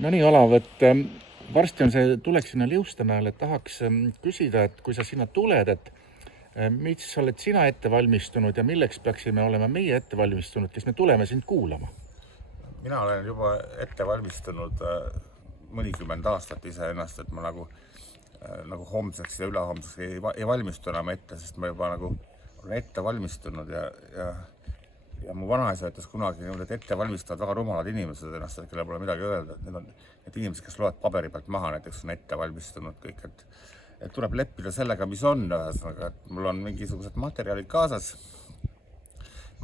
No nii, Olav, et varsti on see tulek sinna Liustamäele, et tahaks küsida, et kui sa sinna tuled, et mis oled sina ette valmistunud ja milleks peaksime olema meie ette valmistunud, kes me tuleme sind kuulama? Mina olen juba ette valmistunud mõnikümmend aastat iseennast, et ma nagu homseks ja ülehomseks ei valmistu enam ette, sest ma juba nagu olen ette valmistunud ja mu vanaisa ütles kunagi, et ette valmistavad väga rumalad inimesed ennast, kellel pole midagi öelda. Need on need inimesed, kes loevad paberi pealt maha, näiteks on ette valmistunud kõik, et tuleb leppida sellega, mis on, ühesõnaga, et mul on mingisugused materjalid kaasas.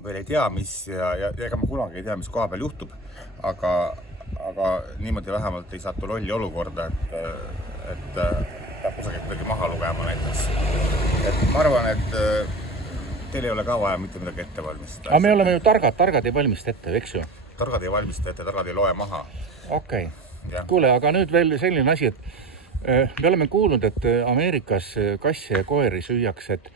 Veel ei tea, mis ja ega ma kunagi ei tea, mis koha peal juhtub, aga niimoodi vähemalt ei saatu lolli olukorda, et peab kusagilt midagi maha lugema näiteks. Et ma arvan, et teil ei ole ka vaja mitte midagi ette valmistada. Aga me oleme ju targad ei valmista ette, eks ju? Targad ei valmista ette, targad ei loe maha. Okei. Kuule, aga nüüd veel selline asi, et me oleme kuulnud, et Ameerikas kasse ja koeri süüakse, et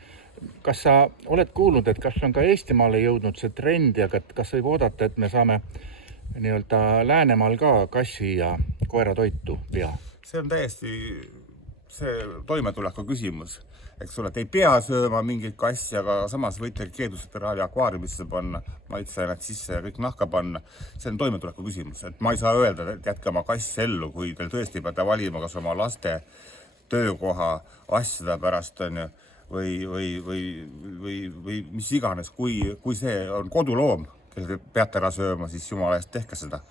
kas sa oled kuulnud, et kas on ka Eestimaale jõudnud see trendi, aga kas võib oodata, et me saame nii-öelda Läänemaal ka kassi ja koera toitu pea? See on täiesti see toimetuleku küsimus. Eks ole, et ei pea sööma mingit kassi, aga samas võite keeduspiraali akvaariumisse panna, maitsainet sisse ja kõik nahka panna. See on toimetuleku küsimus. Et ma ei saa öelda, et jätke oma kass ellu, kui teil tõesti peate valima kas oma laste töökoha asjade pärast on ju, või mis iganes, kui see on koduloom, kelle te peate ära sööma, siis jumala eest tehke seda.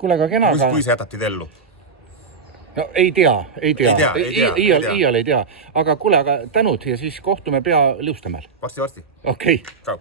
Kuule, aga kena... Kui see jätab teid ellu? No ei tea. Iial ei tea. Aga kuule, aga tänud ja siis kohtume pea Liustamäel. Varsti. Okei. Ciao.